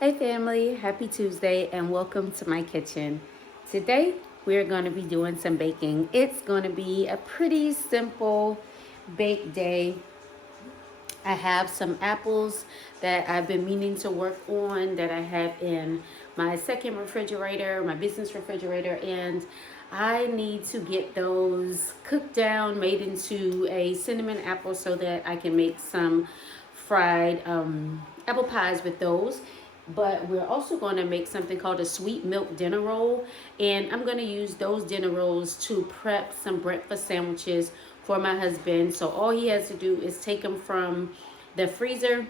Hey family, happy Tuesday and welcome to my kitchen. Today we're going to be doing some baking. It's going to be a pretty simple bake day. I have some apples that I've been meaning to work on that I have in my second refrigerator, my business refrigerator, and I need to get those cooked down, made into a cinnamon apple so that I can make some fried apple pies with those. But we're also going to make something called a sweet milk dinner roll, and I'm going to use those dinner rolls to prep some breakfast sandwiches for my husband. So all he has to do is take them from the freezer,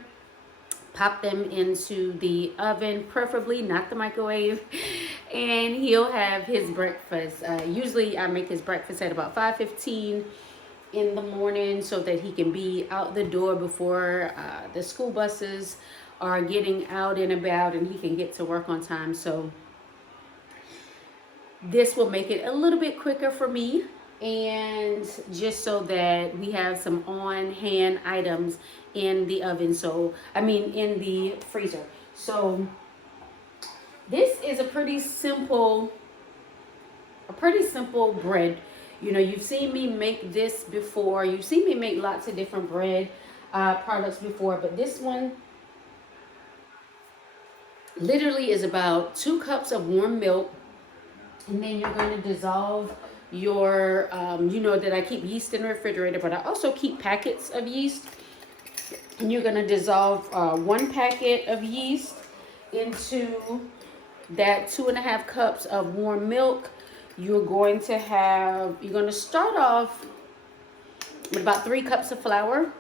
pop them into the oven, preferably not the microwave, and he'll have his breakfast. Usually I make his breakfast at about 5:15 in the morning so that he can be out the door before the school buses are getting out and about, and he can get to work on time. So this will make it a little bit quicker for me, and just so that we have some on hand items in the oven, so I mean in the freezer. So this is a pretty simple bread. You know, you've seen me make this before. You've seen me make lots of different bread products before, but this one literally is about 2 cups of warm milk, and then you're going to dissolve your you know that I keep yeast in the refrigerator, but I also keep packets of yeast, and you're going to dissolve 1 packet of yeast into that 2.5 cups of warm milk. You're going to start off with about 3 cups of flour,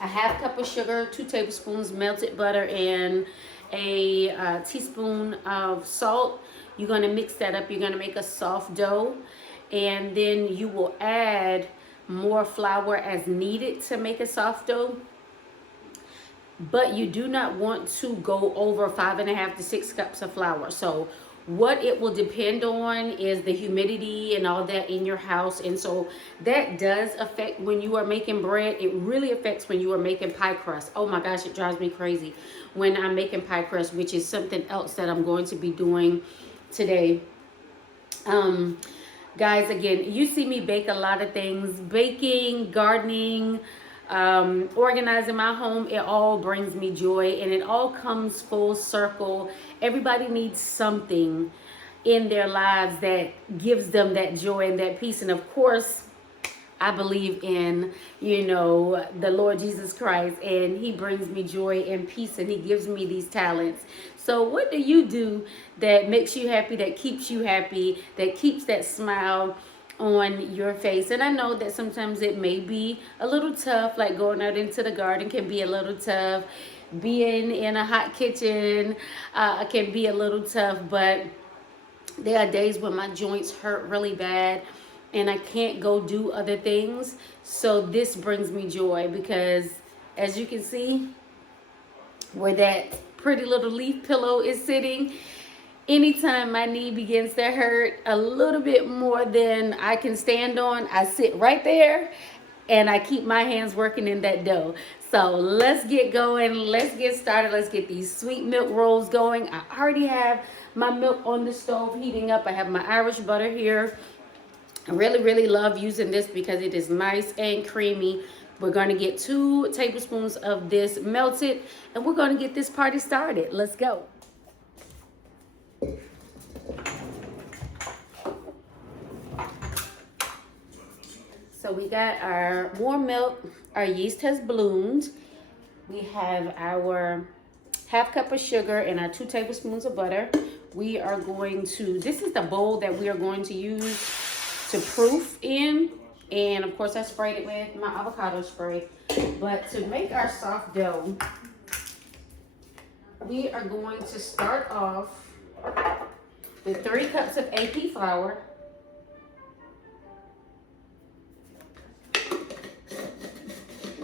a half cup of sugar, 2 tablespoons melted butter, and a teaspoon of salt. You're going to mix that up. You're going to make a soft dough, and then you will add more flour as needed to make a soft dough. But you do not want to go over 5.5 to 6 cups of flour. So what it will depend on is the humidity and all that in your house, and so that does affect when you are making bread. It really affects when you are making pie crust. Oh my gosh, it drives me crazy when I'm making pie crust, which is something else that I'm going to be doing today. Guys, again, you see me bake a lot of things. Baking, gardening, organizing my home, it all brings me joy, and it all comes full circle. Everybody needs something in their lives that gives them that joy and that peace. And of course, I believe in, the Lord Jesus Christ, and he brings me joy and peace, and he gives me these talents. So what do you do that makes you happy, that keeps you happy, that keeps that smile on your face? And I know that sometimes it may be a little tough, like going out into the garden can be a little tough. Being in a hot kitchen can be a little tough, but there are days when my joints hurt really bad and I can't go do other things. So this brings me joy because, as you can see, where that pretty little leaf pillow is sitting, anytime my knee begins to hurt a little bit more than I can stand on, I sit right there and I keep my hands working in that dough. So let's get going. Let's get started. Let's get these sweet milk rolls going. I already have my milk on the stove heating up. I have my Irish butter here. I really, really love using this because it is nice and creamy. We're going to get 2 tablespoons of this melted, and we're going to get this party started. Let's go. So we got our warm milk. Our yeast has bloomed. We have our half cup of sugar and our 2 tablespoons of butter. We are going to, this is the bowl that we are going to use to proof in. And of course I sprayed it with my avocado spray. But to make our soft dough, we are going to start off with 3 cups of AP flour.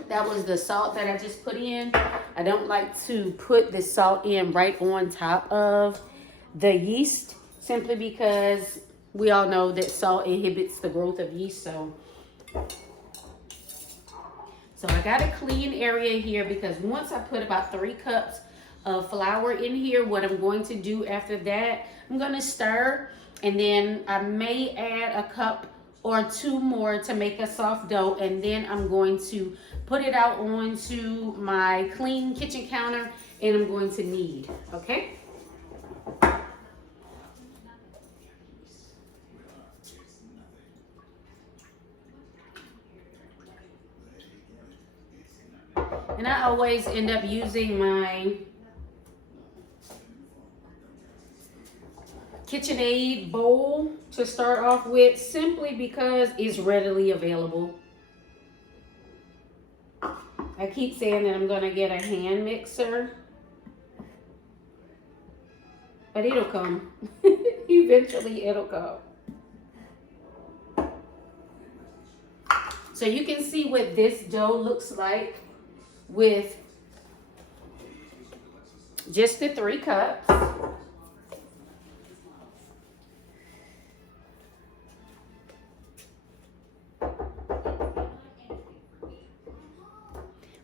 That was the salt that I just put in. I don't like to put the salt in right on top of the yeast, simply because we all know that salt inhibits the growth of yeast. So I got a clean area here because once I put about 3 cups of flour in here. What I'm going to do after that, I'm going to stir, and then I may add a cup or two more to make a soft dough, and then I'm going to put it out onto my clean kitchen counter, and I'm going to knead, okay? And I always end up using my KitchenAid bowl to start off with, simply because it's readily available. I keep saying that I'm gonna get a hand mixer, but it'll come. Eventually it'll come. So you can see what this dough looks like with just the 3 cups.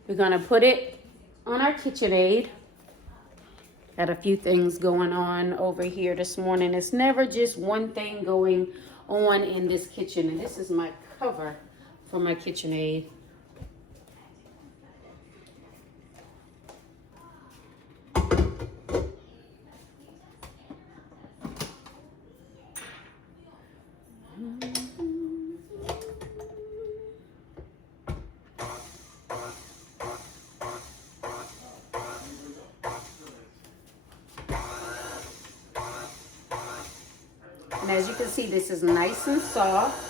We're gonna put it on our KitchenAid. Got a few things going on over here this morning. It's never just one thing going on in this kitchen. And this is my cover for my KitchenAid. And as you can see, this is nice and soft.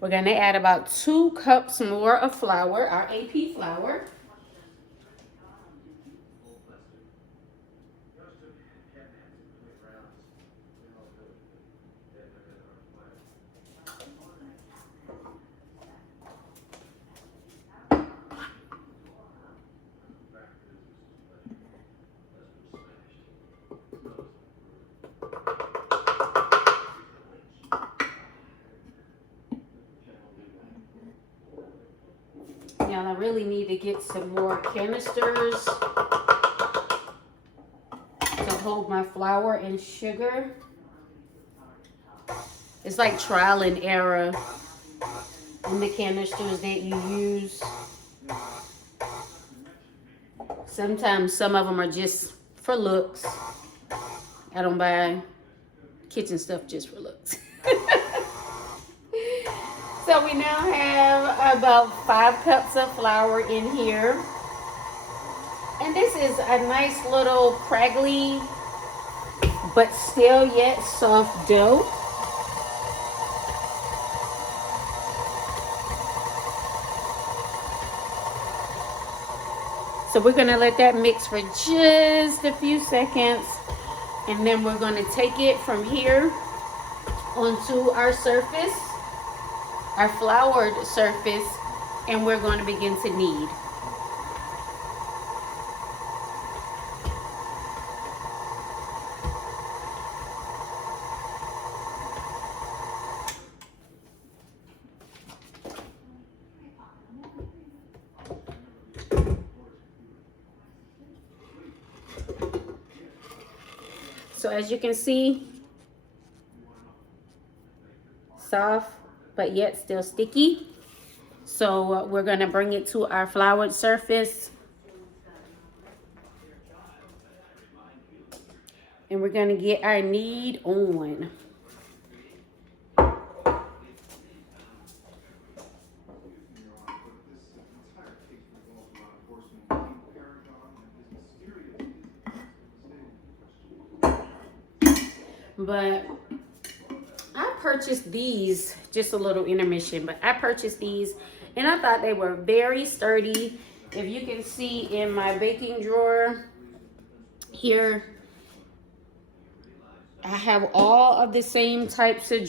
We're gonna add about 2 cups more of flour, our AP flour. Now I really need to get some more canisters to hold my flour and sugar. It's like trial and error in the canisters that you use. Sometimes some of them are just for looks. I don't buy kitchen stuff just for looks. So we now have about 5 cups of flour in here. And this is a nice little craggly, but still yet soft dough. So we're gonna let that mix for just a few seconds. And then we're gonna take it from here onto our surface, our floured surface, and we're going to begin to knead. So as you can see, soft but yet still sticky. So we're going to bring it to our floured surface. And we're going to get our knead on. But I purchased these, just a little intermission, but I purchased these and I thought they were very sturdy. If you can see in my baking drawer here, I have all of the same types of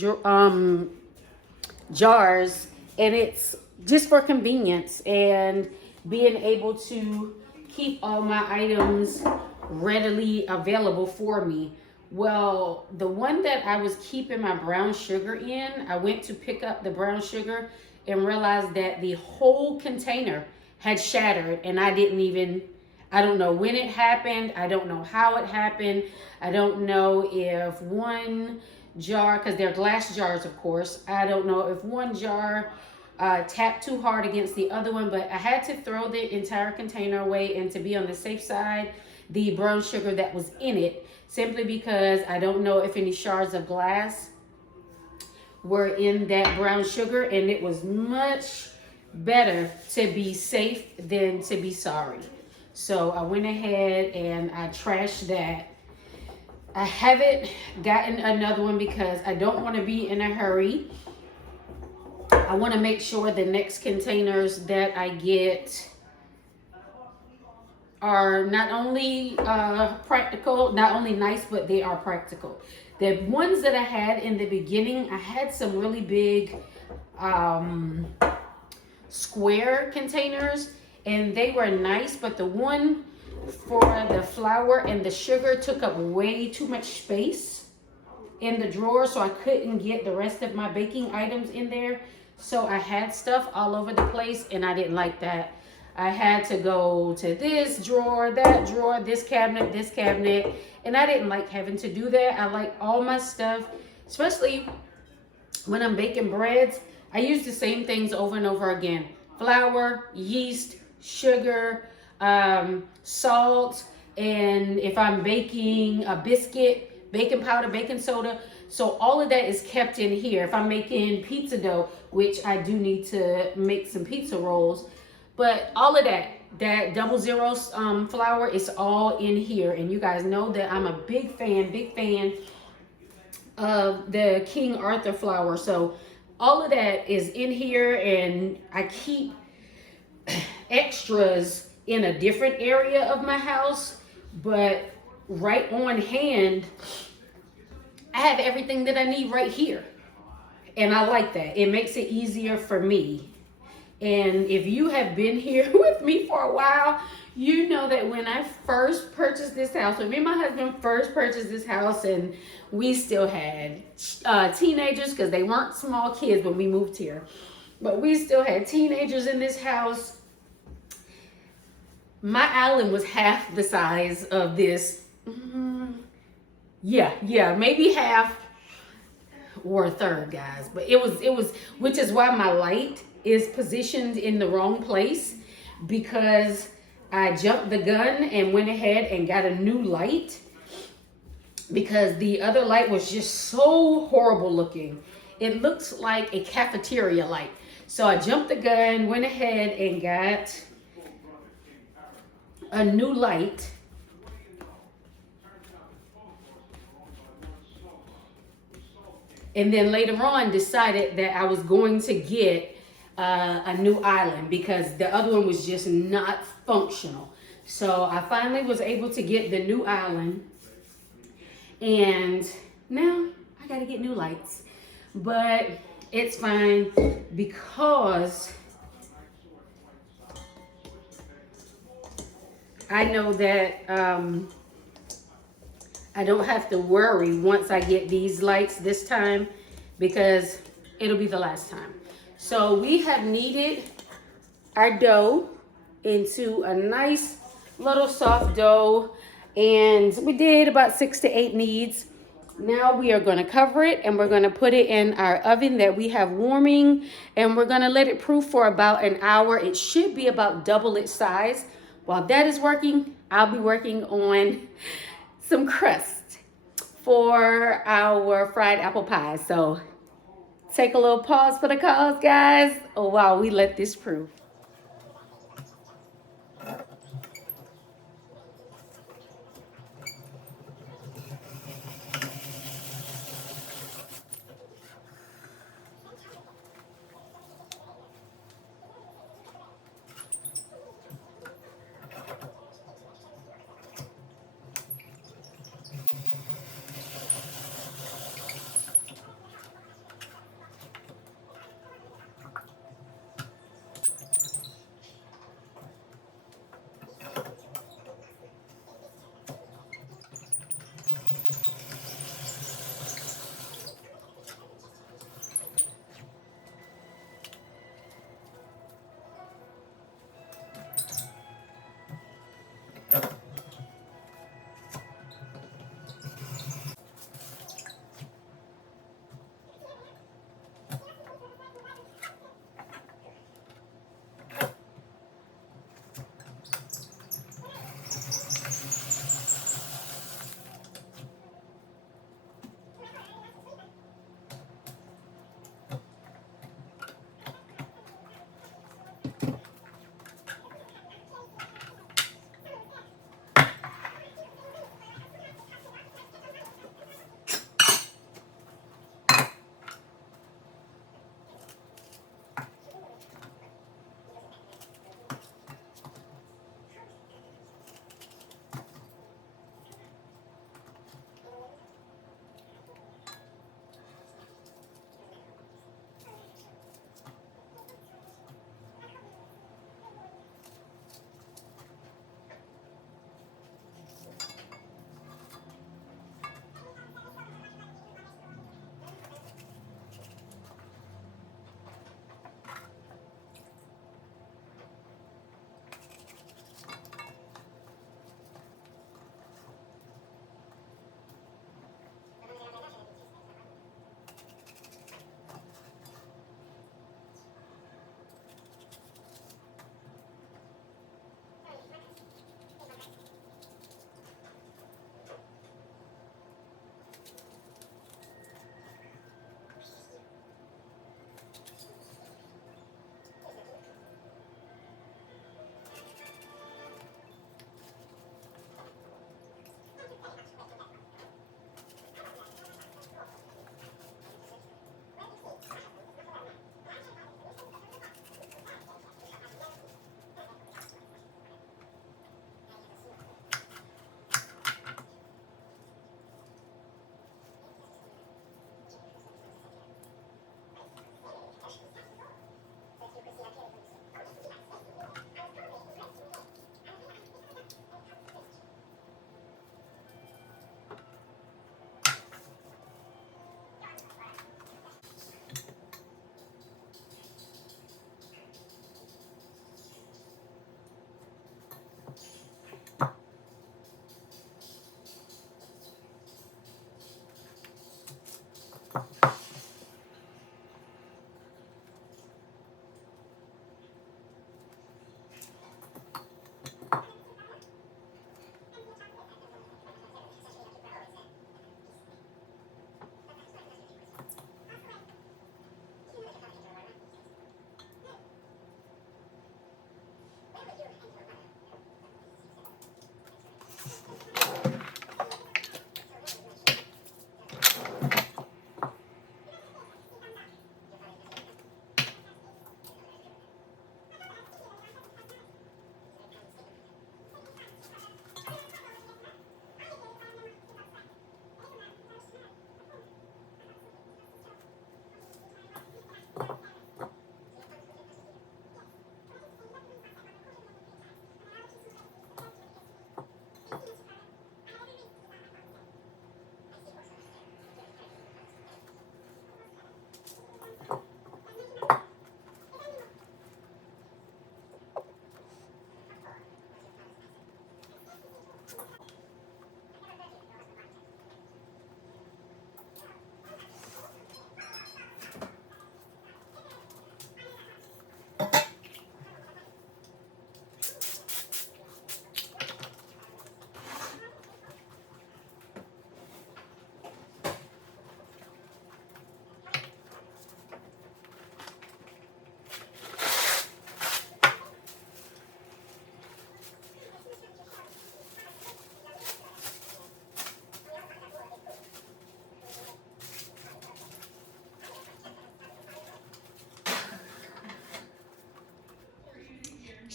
jars, and it's just for convenience and being able to keep all my items readily available for me. Well, the one that I was keeping my brown sugar in, I went to pick up the brown sugar and realized that the whole container had shattered, and I don't know when it happened. I don't know how it happened. I don't know if one jar, because they're glass jars, of course. I don't know if one jar tapped too hard against the other one, but I had to throw the entire container away, and to be on the safe side, the brown sugar that was in it, simply because I don't know if any shards of glass were in that brown sugar, and it was much better to be safe than to be sorry. So I went ahead and I trashed that. I haven't gotten another one because I don't want to be in a hurry. I want to make sure the next containers that I get are not only practical, not only nice, but they are practical. The ones that I had in the beginning, I had some really big square containers, and they were nice, but the one for the flour and the sugar took up way too much space in the drawer, so I couldn't get the rest of my baking items in there. So I had stuff all over the place, and I didn't like that. I had to go to this drawer, that drawer, this cabinet, and I didn't like having to do that. I like all my stuff, especially when I'm baking breads. I use the same things over and over again: flour, yeast, sugar, salt, and if I'm baking a biscuit, baking powder, baking soda. So all of that is kept in here. If I'm making pizza dough, which I do need to make some pizza rolls, but all of that 00 flour is all in here. And you guys know that I'm a big fan of the King Arthur flour. So all of that is in here, and I keep extras in a different area of my house, but right on hand, I have everything that I need right here. And I like that. It makes it easier for me. And if you have been here with me for a while, you know that when I first purchased this house, when me and my husband first purchased this house, and we still had teenagers, because they weren't small kids when we moved here, but we still had teenagers in this house. My island was half the size of this. Yeah, maybe half or a third, guys. But it was, which is why my light is positioned in the wrong place, because I jumped the gun and went ahead and got a new light, because the other light was just so horrible looking. It looks like a cafeteria light. So I jumped the gun, went ahead and got a new light. And then later on decided that I was going to get a new island, because the other one was just not functional. So I finally was able to get the new island, and now I gotta get new lights. But it's fine, because I know that I don't have to worry once I get these lights this time, because it'll be the last time. So we have kneaded our dough into a nice little soft dough, and we did about 6 to 8 kneads. Now we are going to cover it, and we're going to put it in our oven that we have warming, and we're going to let it proof for about an hour. It should be about double its size. While that is working, I'll be working on some crust for our fried apple pie. So take a little pause for the cause, guys, while we let this proof.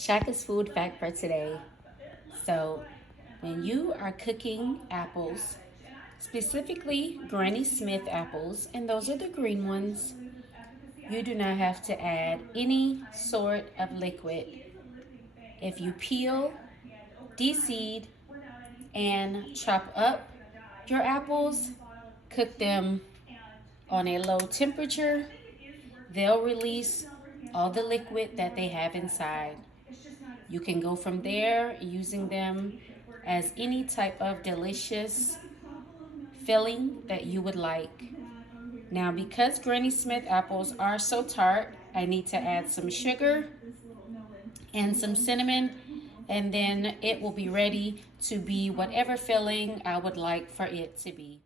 Shaka's food fact for today. So, when you are cooking apples, specifically Granny Smith apples, and those are the green ones, you do not have to add any sort of liquid. If you peel, deseed, and chop up your apples, cook them on a low temperature, they'll release all the liquid that they have inside. You can go from there using them as any type of delicious filling that you would like. Now, because Granny Smith apples are so tart, I need to add some sugar and some cinnamon, and then it will be ready to be whatever filling I would like for it to be.